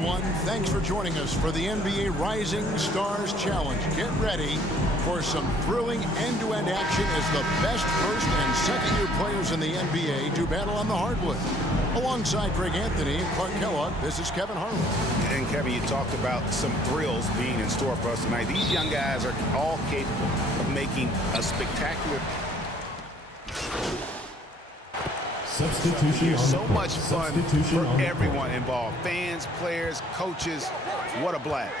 everyone. Thanks for joining us for the NBA Rising Stars Challenge. Get ready for some thrilling end-to-end action as the best first and second-year players in the NBA do battle on the hardwood. Alongside Greg Anthony and Clark Kellogg, this is Kevin Harlan. And Kevin, you talked about some thrills being in store for us tonight. These young guys are all capable of making a spectacular. Substitution. There's so much fun for everyone involved. Fans, players, coaches. What a blast.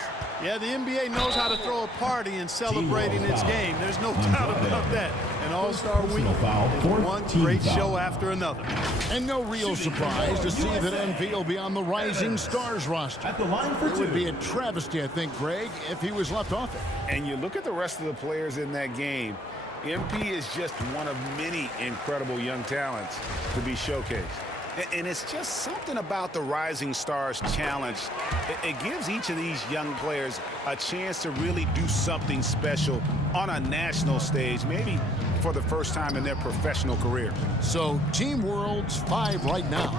Yeah, the NBA knows how to throw a party in celebrating its game. There's no doubt about that. An All-Star Week is one great show after another. And no real surprise to see that MP will be on the Rising Stars roster. At the line for It would be a travesty, I think, Greg, if he was left off it. And you look at the rest of the players in that game. MP is just one of many incredible young talents to be showcased. And it's just something about the Rising Stars Challenge. It gives each of these young players a chance to really do something special on a national stage, maybe for the first time in their professional career. So Team World's 5 right now.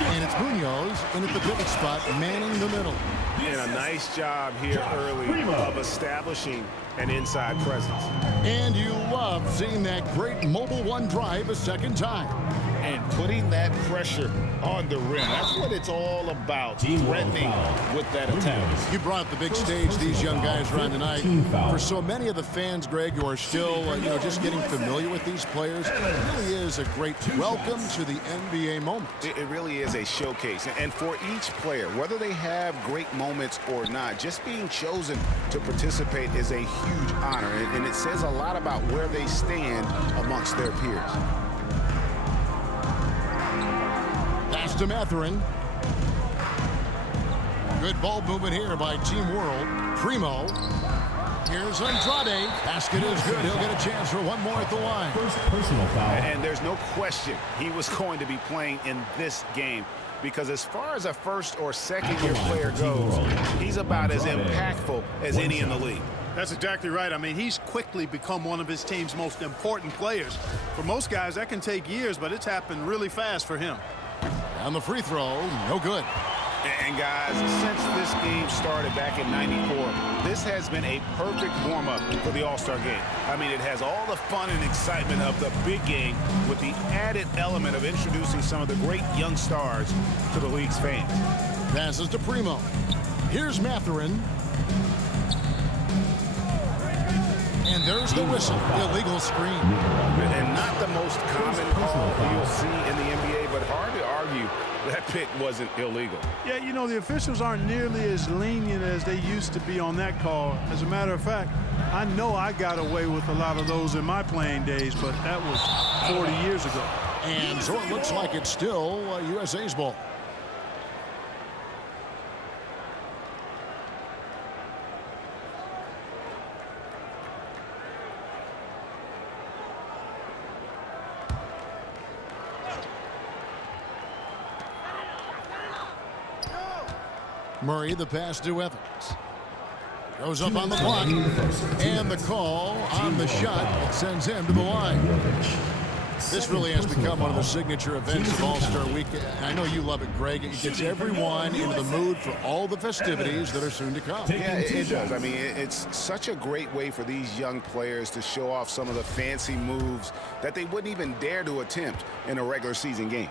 And it's Munoz in at the pivot spot, manning the middle. And a nice job here early of establishing an inside presence. And you love seeing that great mobile one drive a second time. And putting that pressure on the rim. That's what it's all about, threatening with that attack. You brought up the big stage these young guys are on tonight. For so many of the fans, Greg, who are still just getting familiar with these players, it really is a great welcome to the NBA moment. It really is a showcase. And for each player, whether they have great moments or not, just being chosen to participate is a huge honor. And it says a lot about where they stand amongst their peers. Pass to Mathurin. Good ball movement here by Team World. Primo. Here's Andrade. Basket is good. He'll get a chance for one more at the line. First personal foul. And there's no question he was going to be playing in this game, because as far as a first or second year player goes, he's about as impactful as any in the league. That's exactly right. I mean, he's quickly become one of his team's most important players. For most guys, that can take years, but it's happened really fast for him. On the free throw, no good. And guys, since this game started back in '94, this has been a perfect warm-up for the All-Star game. I mean, it has all the fun and excitement of the big game with the added element of introducing some of the great young stars to the league's fans. Passes to Primo. Here's Mathurin. And there's the whistle. Illegal screen. And not the most common call you'll see in the NBA, but hard to argue that pick wasn't illegal. Yeah, you know, the officials aren't nearly as lenient as they used to be on that call. As a matter of fact, I know I got away with a lot of those in my playing days, but that was 40 years ago. And so it looks like it's still USA's ball. Murray, the pass to Evans. Goes up on the block. And the call on the shot sends him to the line. This really has become one of the signature events of All-Star Week. I know you love it, Greg. It gets everyone into the mood for all the festivities that are soon to come. Yeah, it does. I mean, it's such a great way for these young players to show off some of the fancy moves that they wouldn't even dare to attempt in a regular season game.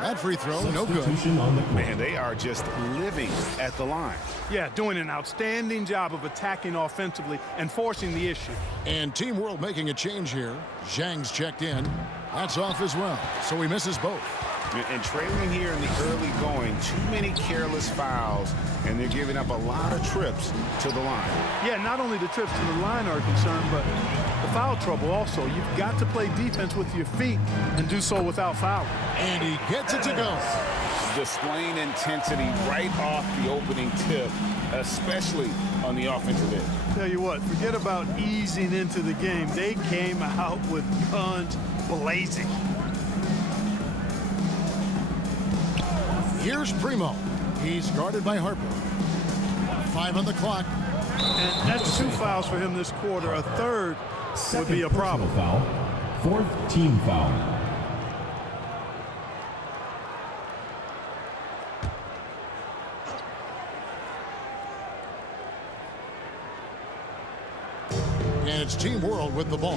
That free throw, no good. Man, they are just living at the line. Yeah, doing an outstanding job of attacking offensively and forcing the issue. And Team World making a change here. Zhang's checked in. That's off as well, so he misses both. And trailing here in the early going, too many careless fouls, and they're giving up a lot of trips to the line. Yeah, not only the trips to the line are concerned, but the foul trouble also. You've got to play defense with your feet and do so without fouling. And he gets it to go. Displaying intensity right off the opening tip, especially on the offensive end. Tell you what, forget about easing into the game. They came out with guns blazing. Here's Primo. He's guarded by Harper. 5 on the clock. And that's 2 fouls for him this quarter. A third would be a problem. Foul. Fourth team foul. it's Team World with the ball.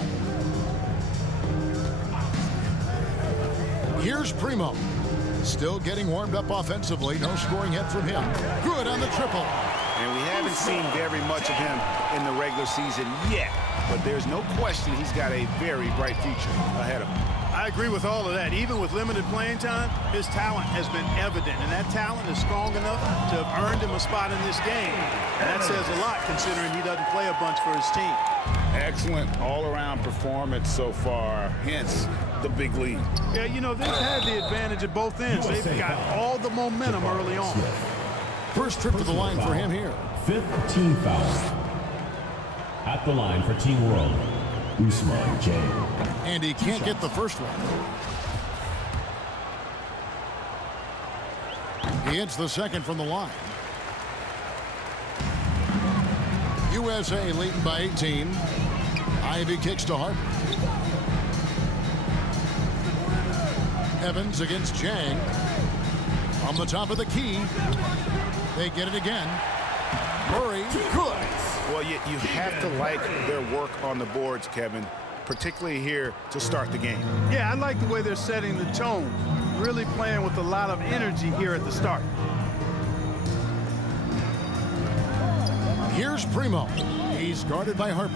Here's Primo. Still getting warmed up offensively. No scoring hit from him. Good on the triple. And we haven't seen very much of him in the regular season yet. But there's no question he's got a very bright future ahead of him. I agree with all of that. Even with limited playing time, his talent has been evident, and that talent is strong enough to have earned him a spot in this game. And that says a lot considering he doesn't play a bunch for his team. Excellent all-around performance so far, hence the big lead. Yeah, you know, they've had the advantage at both ends. They've got all the momentum early on. First trip to the line for him here. 5th team foul. At the line for Team World, Usman Jang. And he can't get the first one. He hits the second from the line. USA leading by 18. Ivy kicks to Harper. Evans against Jang. On the top of the key. They get it again. Murray, good. Well, you have to like their work on the boards, Kevin, particularly here to start the game. Yeah, I like the way they're setting the tone. Really playing with a lot of energy here at the start. Here's Primo. He's guarded by Harper.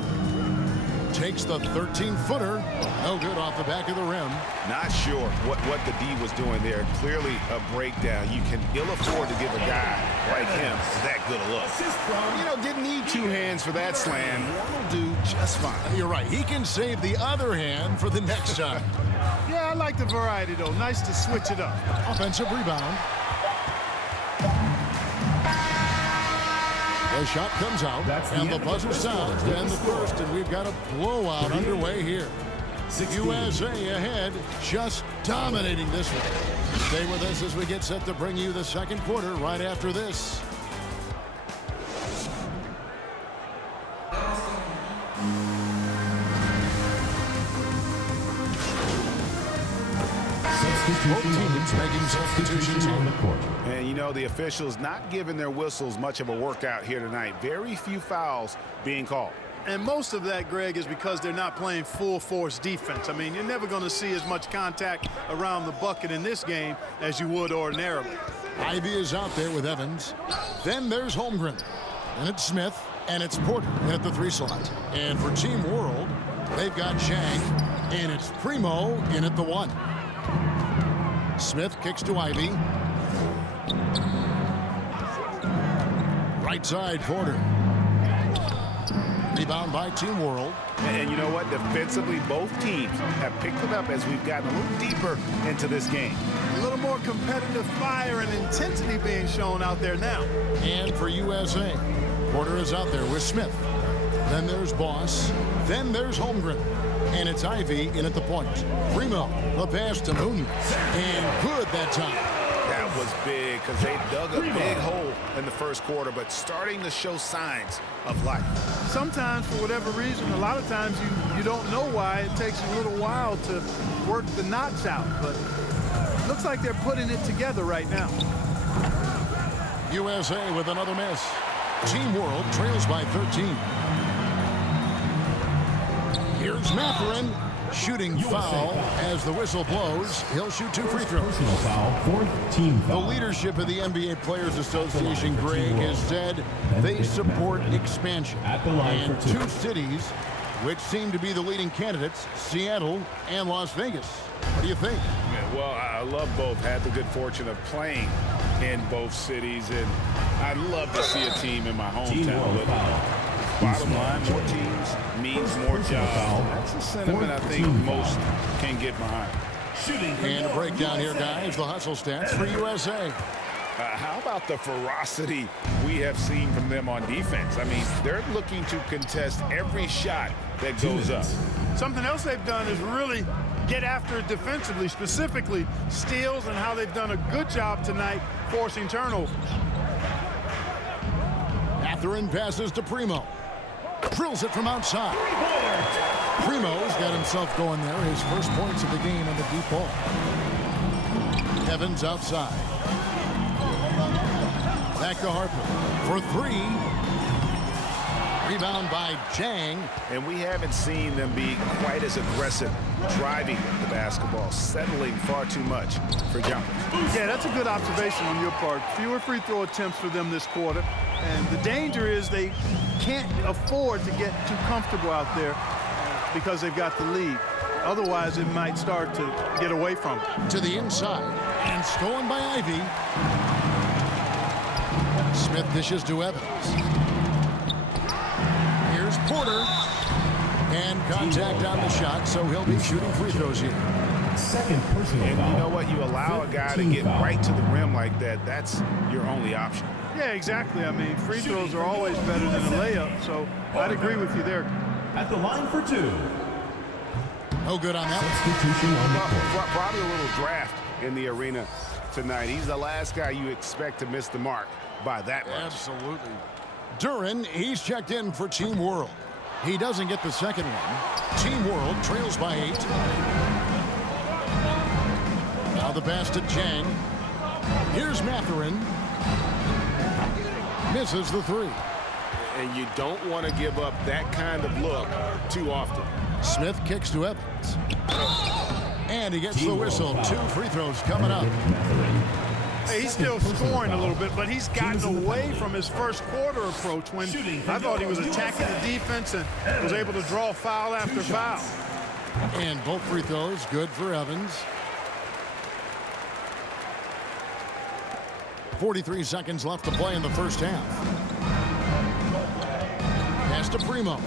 Takes the 13-footer. No good off the back of the rim. Not sure what the D was doing there. Clearly a breakdown. You can ill afford to give a guy like him that good a look. You know, didn't need two hands for that slam. One will do just fine. You're right. He can save the other hand for the next time. Yeah, I like the variety, though. Nice to switch it up. Offensive rebound. The shot comes out, and the buzzer sounds to end the first, and we've got a blowout underway here. USA ahead, just dominating this one. Stay with us as we get set to bring you the second quarter right after this. Both teams making substitutions on the here. court. And, you know, the officials not giving their whistles much of a workout here tonight. Very few fouls being called. And most of that, Greg, is because they're not playing full-force defense. I mean, you're never going to see as much contact around the bucket in this game as you would ordinarily. Ivy is out there with Evans. Then there's Holmgren. And it's Smith. And it's Porter at the 3 slot. And for Team World, they've got Chang. And it's Primo in at the 1. Smith kicks to Ivy. Right side, Porter. Rebound by Team World. And you know what? Defensively, both teams have picked it up as we've gotten a little deeper into this game. A little more competitive fire and intensity being shown out there now. And for USA, Porter is out there with Smith. Then there's Boss. Then there's Holmgren. And it's Ivy in at the point. Primo, the pass to Mooney. And good that time. That was big because they dug a big hole in the first quarter, but starting to show signs of life. Sometimes, for whatever reason, a lot of times you don't know why. It takes a little while to work the knots out, but it looks like they're putting it together right now. USA with another miss. Team World trails by 13. Here's Mathurin. Shooting foul as the whistle blows. He'll shoot 2 free throws. Personal foul, 4th team The foul. leadership of the NBA Players Association, Greg, has said they support expansion. At the line And for 2. 2 cities, which seem to be the leading candidates, Seattle and Las Vegas. What do you think? Yeah, well, I love both. Had the good fortune of playing in both cities, and I'd love to see a team in my Team hometown. World But foul. bottom line, more teams means more jobs. That's a sentiment I think most can get behind. And a breakdown here, guys. The hustle stats for USA. How about the ferocity we have seen from them on defense? I mean, they're looking to contest every shot that goes up. Something else they've done is really get after it defensively, specifically steals, and how they've done a good job tonight forcing turnovers. Mathurin passes to Primo. Drills it from outside. Primo's got himself going there. His first points of the game on the deep ball. Evans outside. Back to Harper for 3. Rebound by Jang. And we haven't seen them be quite as aggressive driving the basketball, settling far too much for jumpers. Yeah, that's a good observation on your part. Fewer free throw attempts for them this quarter. And the danger is they can't afford to get too comfortable out there because they've got the lead. Otherwise, it might start to get away from it. To the inside, and stolen by Ivy. Smith dishes to Evans. Here's Porter. And contact on the shot, so he'll be shooting free throws here. Second personal And foul. you know what? You allow a guy to get right to the rim like that, that's your only option. Yeah, exactly. I mean, free throws are always better than a layup, so I'd agree with you there. At the line for two. No good on that one. Substitution on the court. Probably a little draft in the arena tonight. He's the last guy you expect to miss the mark by that much. Absolutely. Duran, he's checked in for Team World. He doesn't get the second one. Team World trails by 8. Now the pass to Jang. Here's Mathurin. Misses the 3. And you don't want to give up that kind of look too often. Smith kicks to Evans. And he gets the whistle. 2 free throws coming up. Hey, he's still scoring a little bit, but he's gotten away from his first quarter approach when I thought he was attacking the defense and was able to draw foul after foul. And both free throws good for Evans. 43 seconds left to play in the first half. Pass to Primo.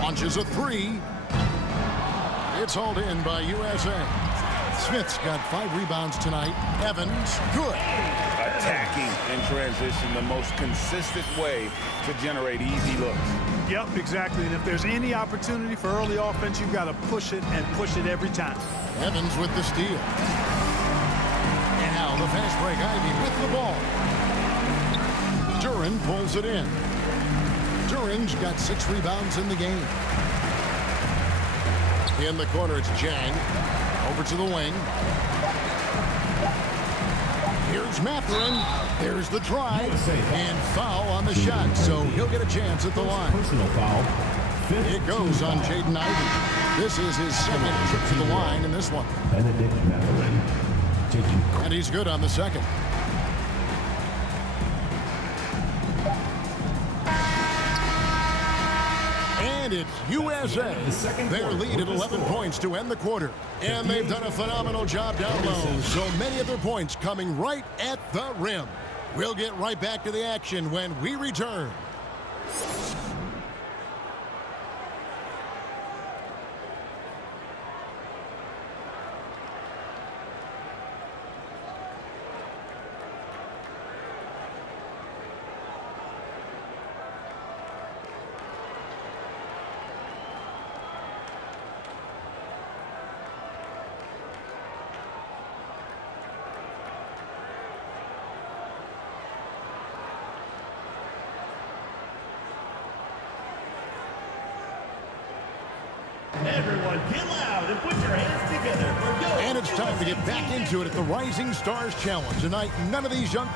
Launches a 3. It's hauled in by USA. Smith's got 5 rebounds tonight. Evans, good. Attacking in transition, the most consistent way to generate easy looks. Yep, exactly. And if there's any opportunity for early offense, you've got to push it and push it every time. Evans with the steal. And now the fast break. Ivy with the ball. Duran pulls it in. Duran's got 6 rebounds in the game. In the corner, it's Jang. Over to the wing. Here's Mathurin. There's the try. And foul on the shot, so he'll get a chance at the line. Personal foul. It goes on Jaden Ivey. This is his second trip to the line in this one. Benedict Mathurin. Taking And he's good on the second. And it's USA. Their lead at 11 points to end the quarter. And they've done a phenomenal job down low. So many of their points coming right at the rim. We'll get right back to the action when we return. Everyone get loud and put your hands together for Go. And it's time to get back into it at the Rising Stars Challenge. Tonight, none of these young...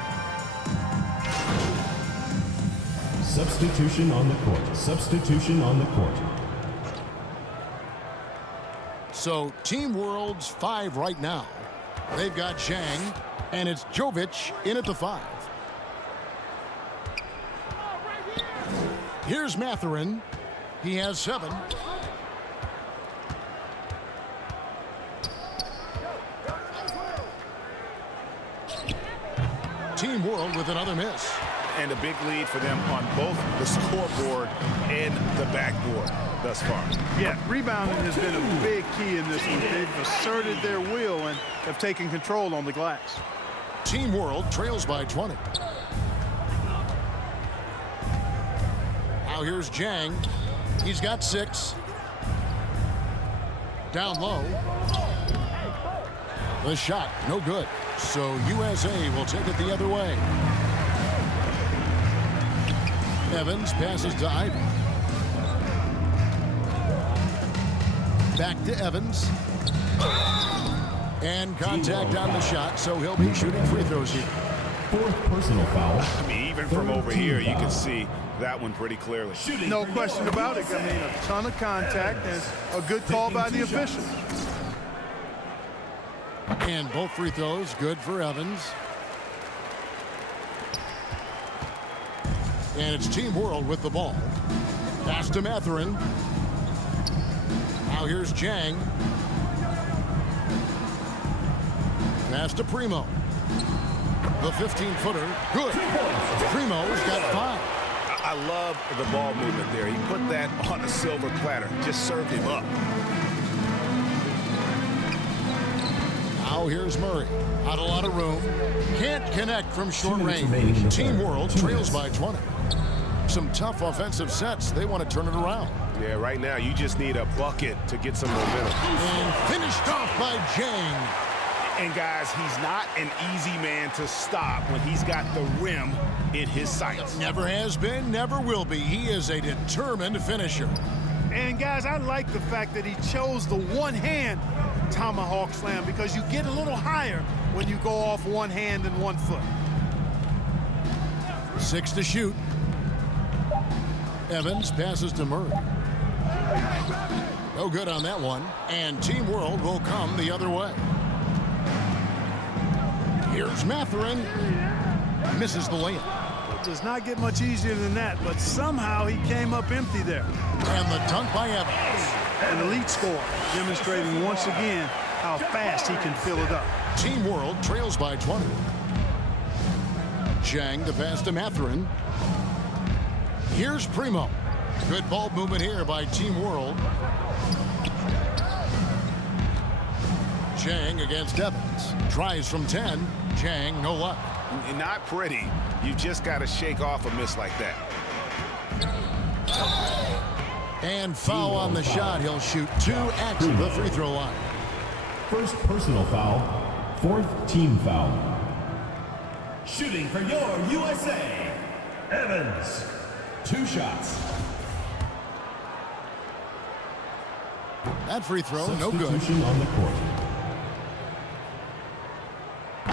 substitution on the court. Substitution on the court. So, Team World's 5 right now. They've got Zhang, and it's Jovic in at the 5. Here's Mathurin. He has 7. Team World with another miss. And a big lead for them on both the scoreboard and the backboard thus far. Yeah, rebounding has been a big key in this one. They've asserted their will and have taken control on the glass. Team World trails by 20. Now here's Zhang. He's got 6. Down low. The shot, no good. So USA will take it the other way. Evans passes to Ivy. Back to Evans. And contact on the shot, so he'll be shooting free throws here. Fourth personal foul. I mean, even from over here, you can see that one pretty clearly. No question about it. I mean, a ton of contact and a good call by the official. And both free throws good for Evans. And it's Team World with the ball. Pass to Mathurin. Now here's Jang. Pass to Primo. The 15-footer. Good. Primo's got 5. I love the ball movement there. He put that on a silver platter. Just served him up. Now here's Murray. Not a lot of room. Can't connect from short range. Team World trails by 20. Some tough offensive sets. They want to turn it around. Yeah, right now you just need a bucket to get some momentum. And finished off by Jang. And guys, he's not an easy man to stop when he's got the rim in his sights. Never has been, never will be. He is a determined finisher. And guys, I like the fact that he chose the one-hand tomahawk slam because you get a little higher when you go off one hand and 1 foot. 6 to shoot. Evans passes to Murray. No good on that one. And Team World will come the other way. Here's Mathurin. Misses the layup. It does not get much easier than that, but somehow he came up empty there. And the dunk by Evans. An elite score, demonstrating once again how fast he can fill it up. Team World trails by 20. Jang the pass to Mathurin. Here's Primo. Good ball movement here by Team World. Jang against Evans. Tries from 10. Jang, no luck. Not pretty. You just got to shake off a miss like that. And foul on the shot. He'll shoot 2 at the free throw line. First personal foul. Fourth team foul. Shooting for your USA, Evans. 2 shots. That free throw, no good. Substitution on the court.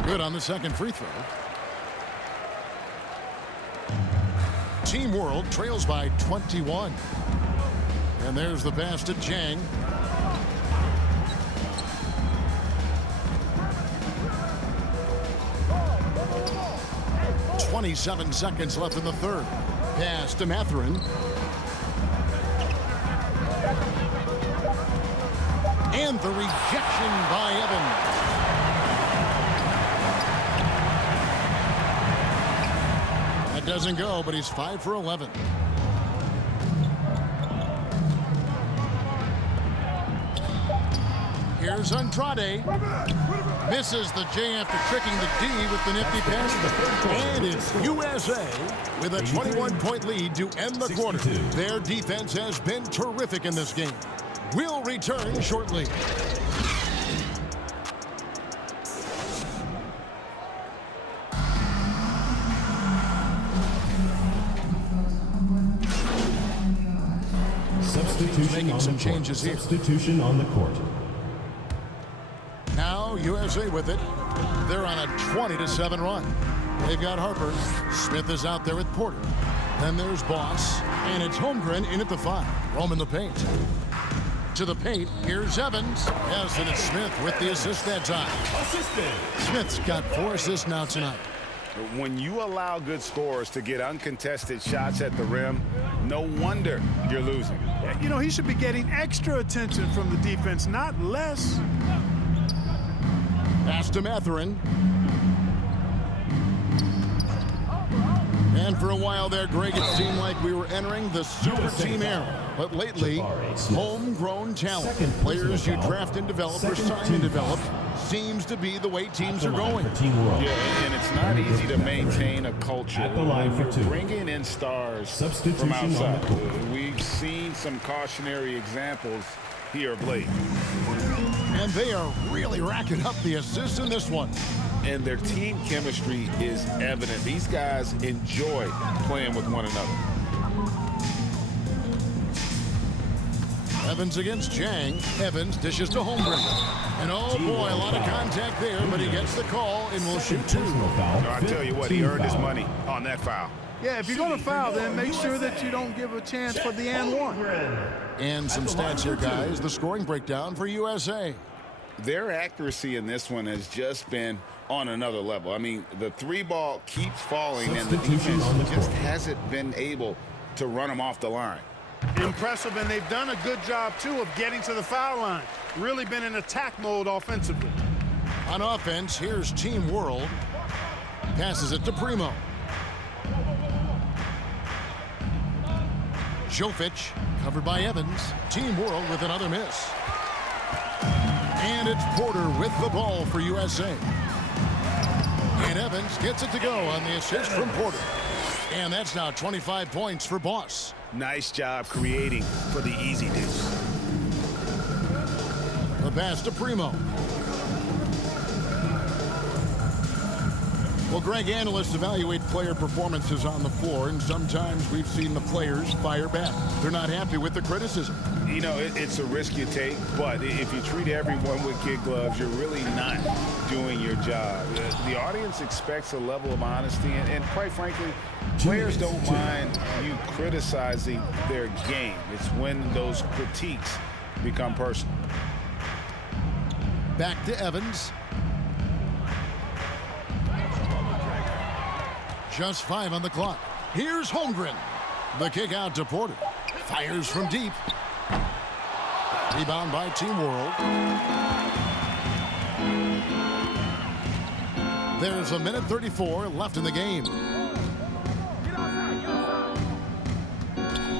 Good on the second free throw. Team World trails by 21. And there's the pass to Jang. .27 seconds left in the third. Pass to Mathurin. And the rejection by Evans. That doesn't go, but he's 5 for 11. Here's Andrade. Misses the J after tricking the D with the nifty pass. And it's USA with a 21-point lead to end the quarter. Their defense has been terrific in this game. We'll return shortly. Making some changes here. Substitution on the court. Now USA with it. They're on a 20-7 run. They've got Harper. Smith is out there with Porter. Then there's Boss. And it's Holmgren in at the 5. Roaming the paint. To the paint. Here's Evans. Yes, and it's Smith with the assist that time. Smith's got 4 assists now tonight. When you allow good scorers to get uncontested shots at the rim, no wonder you're losing. You know, he should be getting extra attention from the defense, not less. Pass to Mathurin. And for a while there, Greg, it seemed like we were entering the super team era. But lately, homegrown talent, players you draft and develop or sign and develop, seems to be the way teams are going. Yeah, and it's not easy to maintain a culture At the line for 2. bringing in stars Substitution from outside. on the court. We've seen some cautionary examples here of late. And they are really racking up the assists in this one. And their team chemistry is evident. These guys enjoy playing with one another. Evans against Jang. Evans dishes to Holmgren. And oh boy, a lot of contact there, but he gets the call and will shoot two. I tell you what, he earned his money on that foul. Yeah, if you're going to foul, then make sure that you don't give a chance for the and one. And some stats here, guys. The scoring breakdown for USA. Their accuracy in this one has just been on another level. I mean, the three ball keeps falling, and the defense just hasn't been able to run them off the line. Impressive, and they've done a good job, too, of getting to the foul line. Really been in attack mode offensively. On offense, here's Team World. Passes it to Primo. Jovic, covered by Evans. Team World with another miss. And it's Porter with the ball for USA. And Evans gets it to go on the assist from Porter. And that's now 25 points for Boss. Nice job creating for the easy deuce. The pass to Primo. Well, Greg, analysts evaluate player performances on the floor, and sometimes we've seen the players fire back. They're not happy with the criticism. You know, it's a risk you take, but if you treat everyone with kid gloves, you're really not doing your job. The audience expects a level of honesty, and quite frankly, players don't mind you criticizing their game. It's when those critiques become personal. Back to Evans. Just 5 on the clock. Here's Holmgren. The kick out to Porter. Fires from deep. Rebound by Team World. There's a minute 34 left in the game.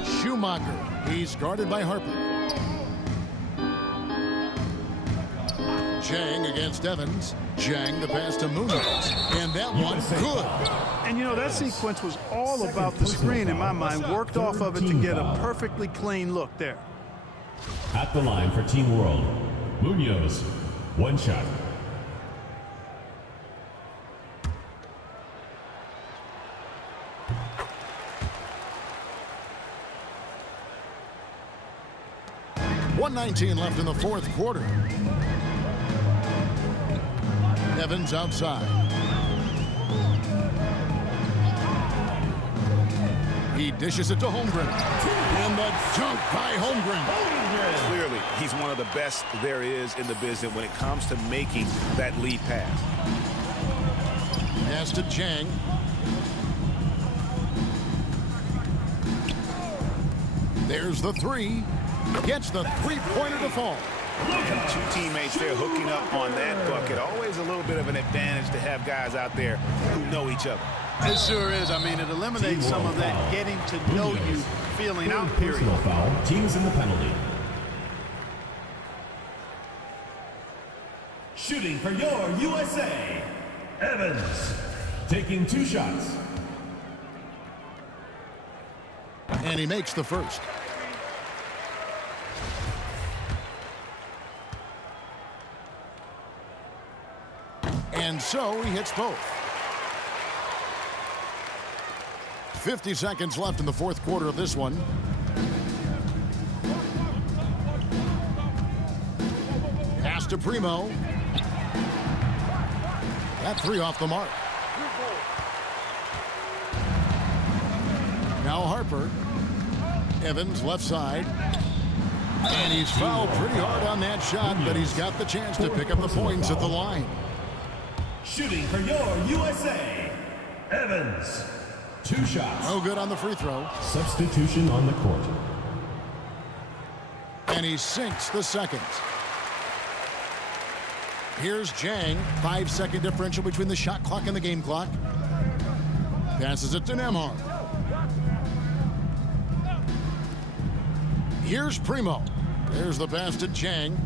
Schumacher. He's guarded by Harper. Jang against Evans. Jang the pass to Munoz. And that one good. And, you know, that sequence was all about the screen in my mind. Worked off of it to get a perfectly clean look there. At the line for Team World, Munoz, one shot. .119 left in the fourth quarter. Evans outside. He dishes it to Holmgren. And the dunk by Holmgren. Clearly, he's one of the best there is in the business when it comes to making that lead pass. Pass to Jang. There's the three. Gets the three-pointer to fall. And two teammates there hooking up on that bucket. Always a little bit of an advantage to have guys out there who know each other. It sure is. I mean, it eliminates some of that getting to know you feeling out period. Personal foul. Teams in the penalty. Shooting for your USA, Evans. Taking 2 shots. And he makes the first. And so he hits both. 50 seconds left in the fourth quarter of this one. Pass to Primo. That three off the mark. Now Harper. Evans left side. And he's fouled pretty hard on that shot, but he's got the chance to pick up the points at the line. Shooting for your USA, Evans. 2 shots. No good on the free throw. Substitution on the court. And he sinks the second. Here's Jang. 5-second differential between the shot clock and the game clock. Passes it to Nembhard. Here's Primo. There's the pass to Jang.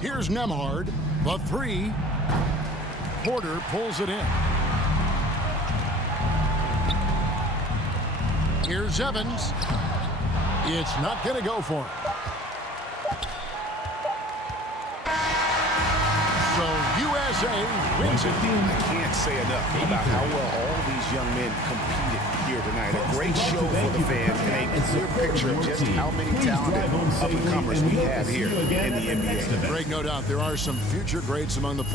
Here's Nembhard. The three. Porter pulls it in. Here's Evans. It's not going to go for him. So USA wins it. I can't say enough about how well all these young men competed here tonight. A great show for the fans and a clear picture of just how many talented up-and-comers we have here in the NBA. Greg, no doubt there are some future greats among the players.